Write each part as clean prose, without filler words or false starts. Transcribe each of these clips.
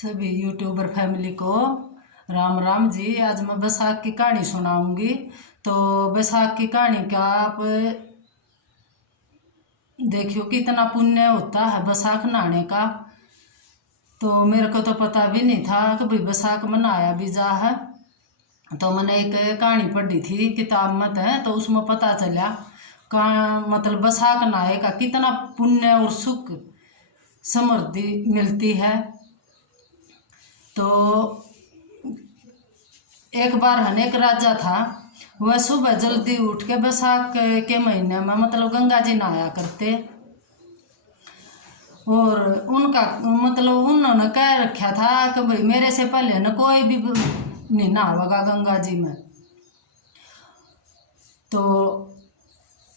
सभी YouTuber family को राम राम जी। आज मैं बैसाख की कहानी सुनाऊंगी। तो बैसाख की कहानी का आप देखियो कितना पुण्य होता है बैसाख नहाने का। तो मेरे को तो पता भी नहीं था कि भाई बैसाख मनाया भी जा है। तो मैंने एक कहानी पढ़ी थी किताब में है, तो उसमें पता चला का मतलब बैसाख नहाए का कितना पुण्य और सुख समृद्धि मिलती है। तो एक बार अनेक राजा था, वह सुबह जल्दी उठ के बैसाख के महीने में मतलब गंगा जी नहाया करते। और उनका मतलब उन्होंने कह रखा था कि भाई मेरे से पहले न कोई भी नहीं नहावेगा गंगा जी में। तो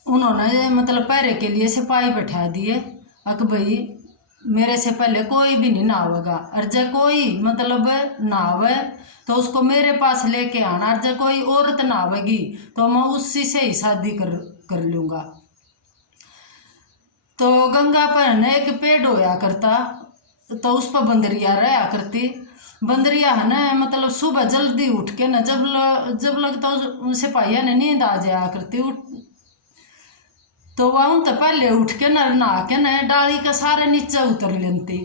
उन्होंने मतलब पहरे के लिए सिपाही बैठा दिए कि भाई मेरे से पहले कोई भी नहीं नहावेगा, और जब कोई मतलब नहावे तो उसको मेरे पास लेके आना, और जब कोई औरत नहावेगी तो मैं उसी से ही शादी कर लूँगा। तो गंगा पर न एक पेड़ होया करता, तो उस पर बंदरिया रहा करती। बंदरिया है न मतलब सुबह जल्दी उठ के न जब लगता तो सिपाहिया ने नींद आ जाया करती। तो वह उन तो पहले उठ के नहा के न डाली के सारे नीचे उतर लेती,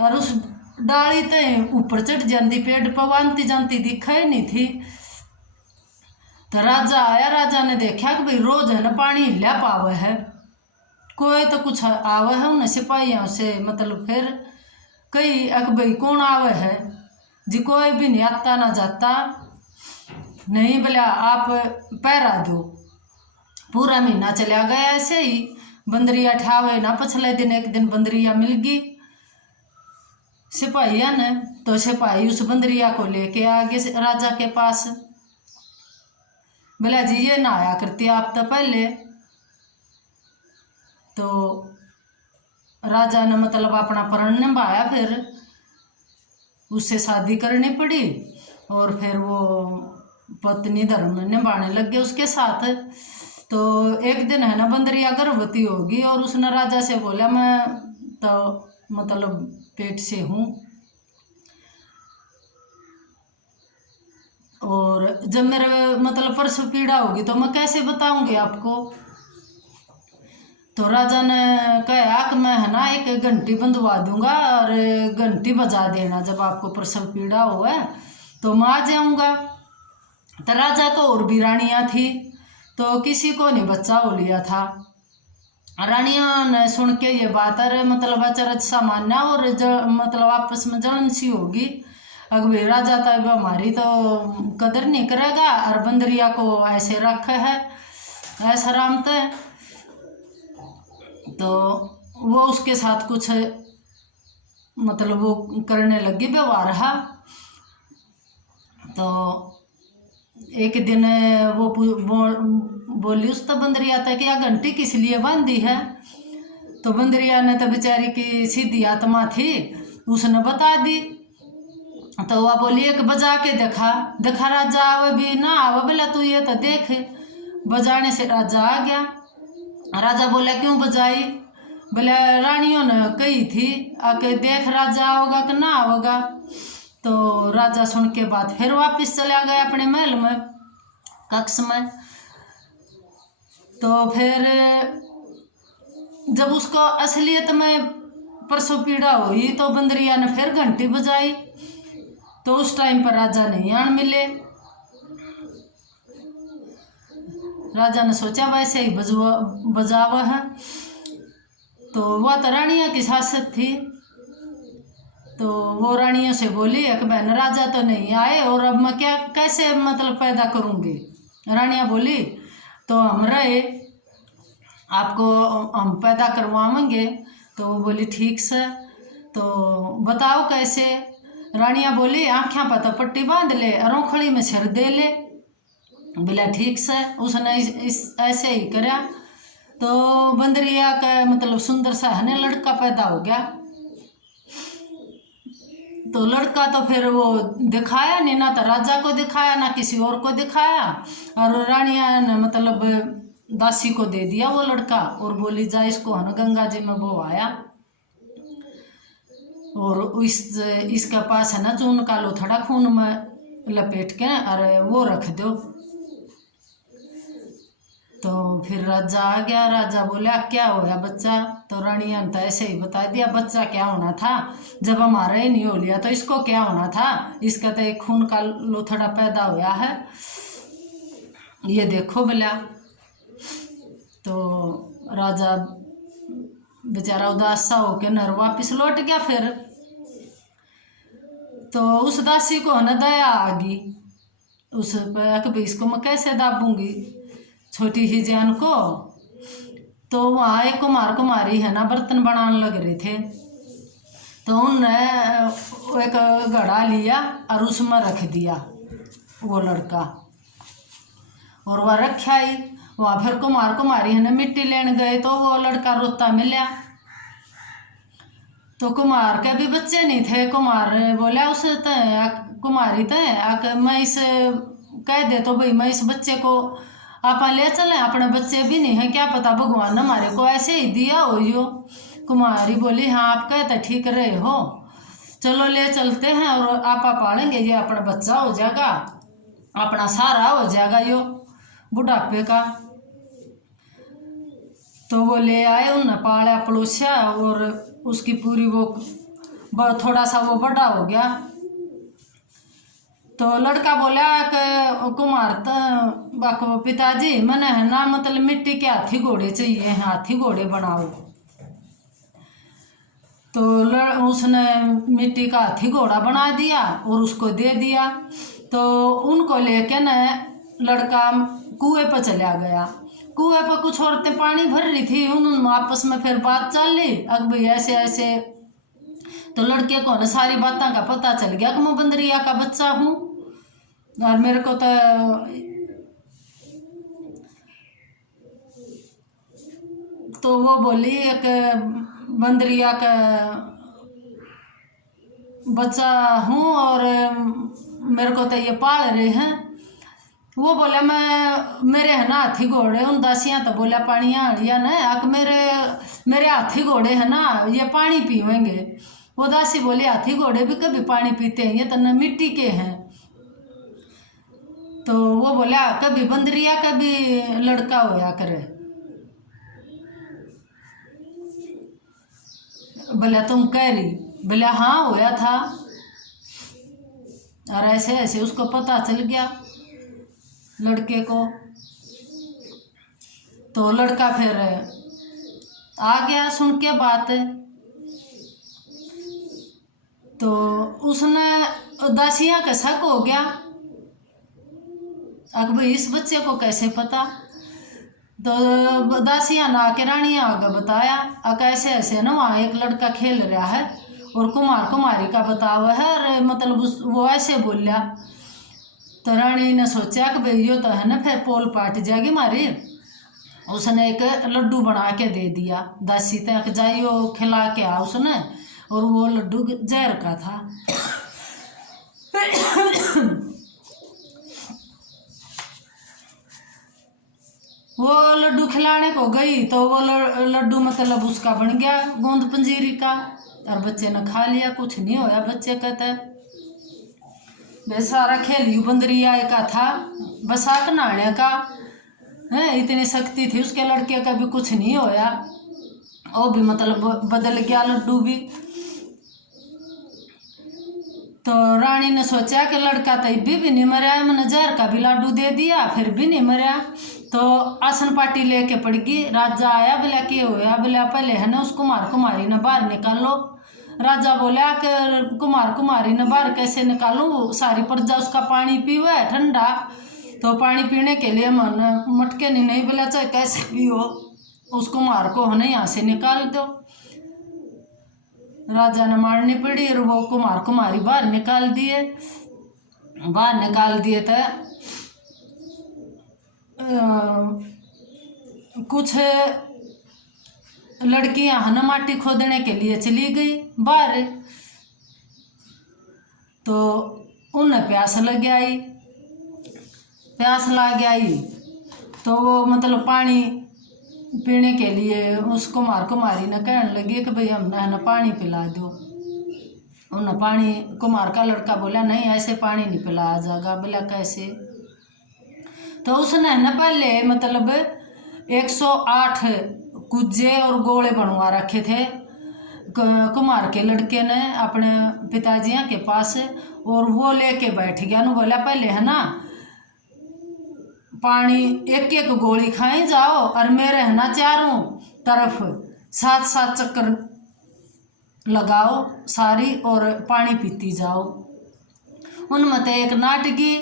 और उस डाली तो ऊपर चढ़ जाती, पेड़ पर बांधती जाती दिखा ही नहीं थी। तो राजा आया, राजा ने देखा कि भाई रोज है ना पानी हिला पावे है, कोई तो कुछ आवे है उन्हें सिपाहियों से मतलब फिर कई अक भाई कौन आवे है जी, कोई भी नहीं आता ना जाता। नहीं बोला आप पहरा दो। पूरा महीना चला गया ऐसे ही, बंदरिया ठावे ना। पिछले दिन एक दिन बंदरिया मिल गई सिपाहिया ने, तो सिपाही उस बंदरिया को लेके आ गए राजा के पास। बोला जी ये नहाया करती आप तो पहले। तो राजा ने मतलब अपना प्रण निभाया, फिर उससे शादी करनी पड़ी, और फिर वो पत्नी धर्म निभाने लग गए उसके साथ। तो एक दिन है ना बंदरिया गर्भवती होगी, और उसने राजा से बोला मैं तो मतलब पेट से हूँ, और जब मेरे मतलब प्रसव पीड़ा होगी तो मैं कैसे बताऊंगी आपको। तो राजा ने कहा कि मैं है ना एक घंटी बंधवा दूंगा, और घंटी बजा देना जब आपको प्रसव पीड़ा हो है तो मैं आ जाऊंगा। तो राजा को और भी रानियाँ थी, तो किसी को नहीं बच्चा हो लिया था। रानियों ने सुन के ये बात अरे मतलब अचरज सा माना, और मतलब आपस में जलन सी होगी। अगर भाई राजा था हमारी तो कदर नहीं करेगा, और बंदरिया को ऐसे रखा है ऐसा रामते। तो वो उसके साथ कुछ मतलब वो करने लगी व्यवहार है। तो एक दिन वो बोली उस तो बंदरिया था कि यह घंटी किस लिए बांधी है। तो बंदरिया ने तो बेचारी की सीधी आत्मा थी, उसने बता दी। तो वह बोली एक बजा के देखा देखा राजा आवे भी ना आवे, बोला तू ये तो देख। बजाने से राजा आ गया। राजा बोला क्यों बजाई, बोले रानियों ने कही थी आके देख राजा आओगा कि ना आओगा। तो राजा सुन के बाद फिर वापस चला गया अपने महल में कक्ष में। तो फिर जब उसको असलियत में प्रसव पीड़ा हुई तो बंदरिया ने फिर घंटी बजाई, तो उस टाइम पर राजा नहीं आन मिले। राजा ने सोचा वैसे ही बजावा है। तो वह तो रानिया की शासक थी, तो वो रानियों से बोली कि बहन राजा तो नहीं आए और अब मैं क्या कैसे मतलब पैदा करूँगी। रानियाँ बोली तो हम रहे आपको हम पैदा करवाएंगे। तो वो बोली ठीक से, तो बताओ कैसे। रानियाँ बोली आँखें पर तो पट्टी बांध ले और ओखड़ी में सिर दे ले। बोला ठीक से, उसने इस ऐसे ही करा। तो बंदरिया का मतलब सुंदर सा है ना लड़का पैदा हो गया। तो लड़का तो फिर वो दिखाया नहीं, ना तो राजा को दिखाया ना किसी और को दिखाया, और रानिया ने मतलब दासी को दे दिया वो लड़का, और बोली जा इसको है ना गंगा जी में वो आया। और इसका पास है ना चून का लोथड़ा खून में लपेट के और वो रख दो। तो फिर राजा आ गया। राजा बोला क्या होया बच्चा? तो रानी ने तो ऐसे ही बता दिया, बच्चा क्या होना था, जब हमारा ही नहीं हो लिया तो इसको क्या होना था, इसका तो एक खून का लोथड़ा पैदा हुआ है, ये देखो बोला। तो राजा बेचारा उदास सा होके नर वापिस लौट गया। फिर तो उस दासी को न दया आ गई उस पर कि इसको मैं कैसे दाबूंगी छोटी ही जान को। तो वहाँ एक कुमार कुमारी है ना बर्तन बनाने लग रहे थे। तो उनने एक घड़ा लिया और उसमें रख दिया वो लड़का, और वह रखा ही वहाँ। फिर कुमार कुमारी है ना मिट्टी लेने गए तो वो लड़का रोता मिला। तो कुमार के भी बच्चे नहीं थे। कुमार बोला उसे कुमारी तय मैं इस कह दे तो भाई मैं इस बच्चे को आप ले चलें, अपने बच्चे भी नहीं है, क्या पता भगवान ने हमारे को ऐसे ही दिया हो यो। कुमारी बोली हाँ आप कहते ठीक रहे हो, चलो ले चलते हैं और आपा पालेंगे, ये अपना बच्चा हो जाएगा, अपना सहारा हो जाएगा यो बुढ़ापे का। तो वो ले आए, उन्हें पाला पलोसा और उसकी पूरी वो थोड़ा सा वो बड़ा हो गया। तो लड़का बोला कि कुमार तो पिताजी मैंने है ना मतलब मिट्टी के हाथी घोड़े चाहिए हैं, हाथी घोड़े बनाओ। तो उसने मिट्टी का हाथी घोड़ा बना दिया और उसको दे दिया। तो उनको लेके न लड़का कुएं पर चला गया। कुएं पर कुछ औरतें पानी भर रही थी, उन्होंने आपस में फिर बात चल ली अब भाई ऐसे ऐसे। तो लड़के को न सारी बातों का पता चल गया कि मैं बंदरिया का बच्चा हूँ और मेरे को तो वो बोली एक बंदरिया का बच्चा हूँ और मेरे को तो ये पाल रहे हैं। वो बोला मैं मेरे है ना हाथी घोड़े, उन दासियाँ तो बोला पानिया हड़िया न आक मेरे हाथी घोड़े है ना ये पानी पीवेंगे। वो दासी बोली हाथी घोड़े भी कभी पानी पीते हैं, ये तो न मिट्टी के हैं। तो वो बोला कभी बंदरिया कभी लड़का होया करे। बोला तुम कह रही? बोला हाँ होया था। और ऐसे ऐसे उसको पता चल गया लड़के को। तो लड़का फिर आ गया सुन के बात। तो उसने दासिया का शक हो गया अब इस बच्चे को कैसे पता। तो दासिया ने आके रानी आगे बताया कैसे ऐसे ना वहाँ एक लड़का खेल रहा है और कुमार कुमारी का बतावा है और मतलब वो ऐसे बोलिया। तो रानी ने सोचा कि भाई यो तो है ना फिर पोल पाट जाएगी मारी। उसने एक लड्डू बना के दे दिया दासी तक जाइयो खिला के आ उसने, और वो लड्डू जहर का था। वो लड्डू खिलाने को गई तो वो लड्डू मतलब उसका बन गया गोंद पंजीरी का, और बच्चे ने खा लिया, कुछ नहीं होया। बच्चे कहते वे सारा खेल यू बंदरिया का था, बसाक नहाने का है, इतनी शक्ति थी उसके लड़के का भी कुछ नहीं होया। वो भी मतलब बदल गया लड्डू भी। तो रानी ने सोचा कि लड़का तो भी नहीं मरा, मैंने जहर का भी लड्डू दे दिया फिर भी नहीं मरा। तो आसन पार्टी लेके पड़ गई। राजा आया, बोला कि होया? बोला पहले है ना उस कुमार कुमारी ने बाहर निकालो। राजा बोला कि कुमार कुमारी ने बाहर कैसे निकालूं, सारी प्रजा उसका पानी पीवे ठंडा, तो पानी पीने के लिए मन मटके नहीं बोला चाहे कैसे भी हो उस कुमार को है ना यहाँ से निकाल दो। राजा ने मारनी पड़ी और वो कुमार कुमारी बाहर निकाल दिए। तो कुछ लड़कियां है ना माटी खोदने के लिए चली गई बाहर। तो उन्हें प्यास लग आई, तो वो मतलब पानी पीने के लिए उस कुमार कुमारी ने कहने लगी कि भाई हमने है ना पानी पिला दो। उन पानी कुम्हार का लड़का बोला नहीं ऐसे पानी नहीं पिलाया जाएगा। बोला कैसे? तो उसने है ना पहले मतलब 108 कुजे और गोले बनवा रखे थे कुम्हार के लड़के ने अपने पिताजी के पास, और वो लेके बैठ गया। नु बोला पहले है ना पानी एक एक गोली खाई जाओ और मेरे है ना चारों तरफ 7-7 चक्कर लगाओ सारी और पानी पीती जाओ। उनमें तो एक नाटकी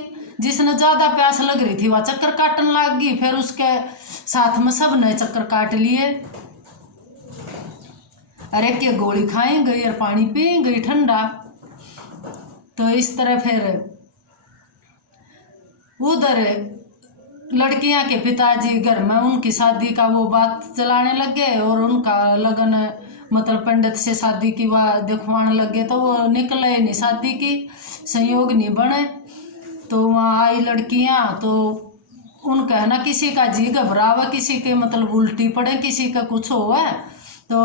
जिसने ज़्यादा प्यास लग रही थी वह चक्कर काटने लग गई, फिर उसके साथ में सब ने चक्कर काट लिए। अरे एक गोली खाई गई और पानी पी गई ठंडा। तो इस तरह फिर उधर लड़कियां के पिताजी घर में उनकी शादी का वो बात चलाने लगे और उनका लगन मतलब पंडित से शादी की वह दिखवाने लगे। तो वो निकले नहीं, शादी की संयोग नहीं बने। तो वहाँ आई लड़कियां तो उनका है ना किसी का जी घबरावा, किसी के मतलब उल्टी पड़े, किसी का कुछ हुआ। तो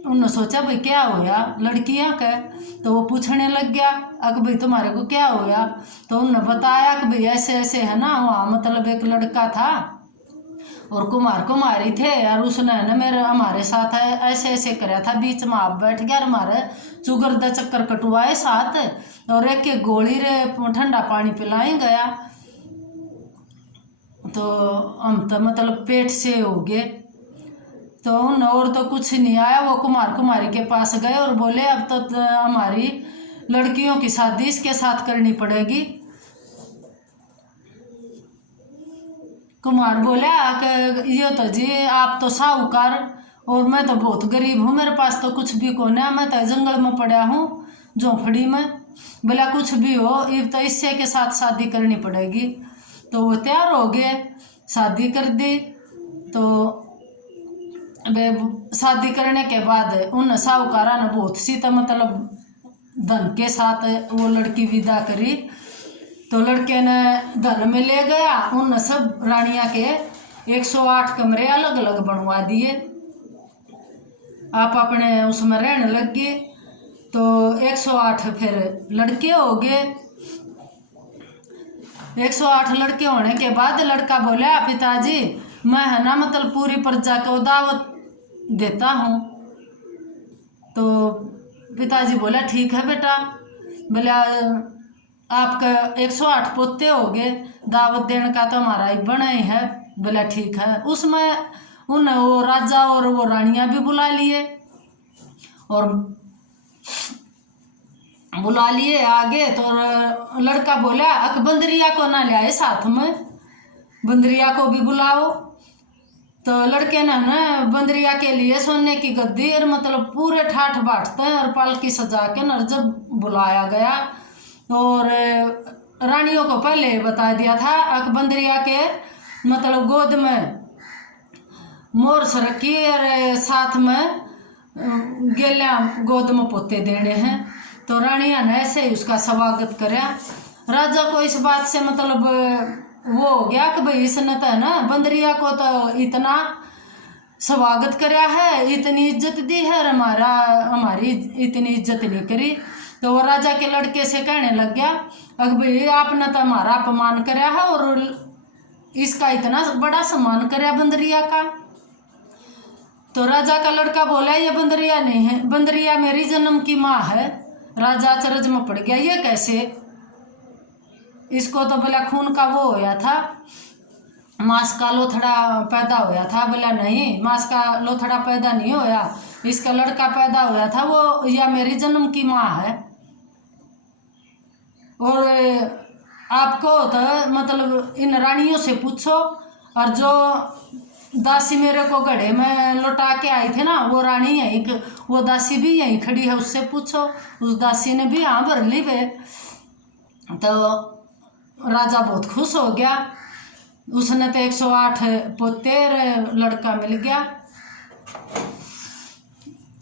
उन्होंने सोचा भाई क्या होया लड़कियां का, तो वो पूछने लग गया अक भाई तुम्हारे को क्या होया। तो उन्होंने बताया कि भाई ऐसे ऐसे है ना वहाँ मतलब एक लड़का था और कुमार कुमारी थे और उसने है ना मेरे हमारे साथ ऐसे ऐसे कराया था, बीच में आप बैठ गया और हमारे चुगर द चक्कर कटवाए साथ और एक एक गोली रे ठंडा पानी पिलाई गया। तो हम तो मतलब पेट से हो गए। तो उन और तो कुछ नहीं आया। वो कुमार कुमारी के पास गए और बोले अब तो हमारी लड़कियों की शादी इसके साथ करनी पड़ेगी। कुमार बोला कि ये तो जी आप तो साहूकार और मैं तो बहुत गरीब हूँ, मेरे पास तो कुछ भी कौन है, मैं तो जंगल में पड़ा हूँ झोंपड़ी में। बोला कुछ भी हो ये तो इससे के साथ शादी करनी पड़ेगी। तो वो तैयार हो गए, शादी कर दी। तो शादी करने के बाद उन साहूकारा ने बहुत सी तो मतलब धन के साथ वो लड़की विदा करी। तो लड़के ने धन में ले गया, उन सब रानिया के 108 कमरे अलग अलग बनवा दिए, आप अपने उसमें रहने लग गए। तो 108 फिर लड़के हो गए। 108 लड़के होने के बाद लड़का बोला पिताजी मैं है ना मतलब पूरी प्रजा को दावत देता हूँ। तो पिताजी बोला ठीक है बेटा। बोला आपका 108 पोते हो गए, दावत देने का तो हमारा ही बना ही है। बोला ठीक है। उसमें उन वो राजा और वो रानियां भी बुला लिए और बुला लिए आगे। तो लड़का बोला अक बंदरिया को ना लाए साथ में, बंदरिया को भी बुलाओ। तो लड़के ने ना बंदरिया के लिए सोने की गद्दी और मतलब पूरे ठाठ बांटते हैं और पालकी सजा के न जब बुलाया गया और रानियों को पहले बता दिया था अक बंदरिया के मतलब गोद में मोर सरकी और साथ में गेलिया गोद में पोते देने हैं। तो रानिया ने ऐसे ही उसका स्वागत कराया। राजा को इस बात से मतलब वो हो गया कि भाई इसने तो है ना बंदरिया को तो इतना स्वागत कराया है, इतनी इज्जत दी है और हमारी इतनी इज्जत नहीं करी। तो वो राजा के लड़के से कहने लग गया अगर भाई आपने तो हमारा अपमान कराया है और इसका इतना बड़ा सम्मान कराया बंदरिया का। तो राजा का लड़का बोला ये बंदरिया नहीं है, बंदरिया मेरी जन्म की माँ है। राजा अचरज में पड़ गया ये कैसे, इसको तो बोला खून का वो होया था, मांस का लोथड़ा पैदा होया था। बोला नहीं मांस का लोथड़ा पैदा नहीं होया, इसका लड़का पैदा होया था, वो या मेरी जन्म की माँ है। और आपको तो मतलब इन रानियों से पूछो और जो दासी मेरे को घड़े में लौटा के आई थे ना वो रानी यहीं, वो दासी भी यहीं खड़ी है, उससे पूछो। उस दासी ने भी हाँ भर ली वे। तो राजा बहुत खुश हो गया, उसने तो 108 पोते लड़का मिल गया।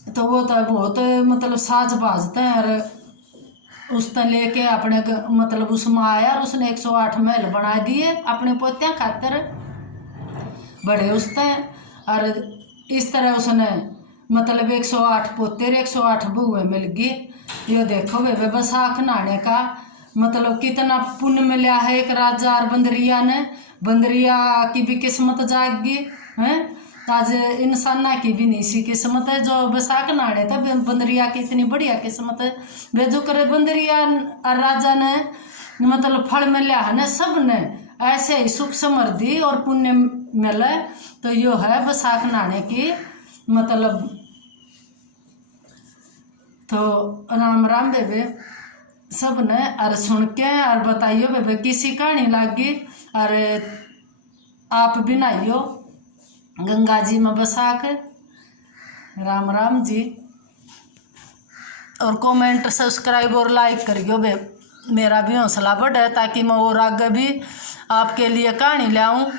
तो वो तो बहुत मतलब साज बाजते हैं और उसने लेके अपने मतलब उसमें आया और उसने 108 महल बना दिए अपने पोत्या खातर बड़े उसने। और इस तरह उसने मतलब 108 पोते 108 बुए मिल गई। ये देखो वे बैसाख नहाने का मतलब कितना पुण्य मिला है एक राजा और बंदरिया ने। बंदरिया की भी किस्मत जाग गई है, आज इंसाना की भी नहीं सी किस्मत है जो बैसाख नहाने था। बंदरिया की इतनी बढ़िया किस्मत है। वे जो करे बंदरिया और राजा ने मतलब फल मिला है ना, सब ने ऐसे ही सुख समृद्धि और पुण्य मिले। तो यो है बैसाख नहाने की मतलब। तो राम राम बेबे सब ने और सुन के और बताइयो बेबे किसी कहानी लागी और आप भी नहाइयो गंगा जी में बैसाख। राम राम जी। और कमेंट सब्सक्राइब और लाइक करियो बे, मेरा भी हौसला बढ़े ताकि मैं और आगे भी आपके लिए कहानी ले आऊँ।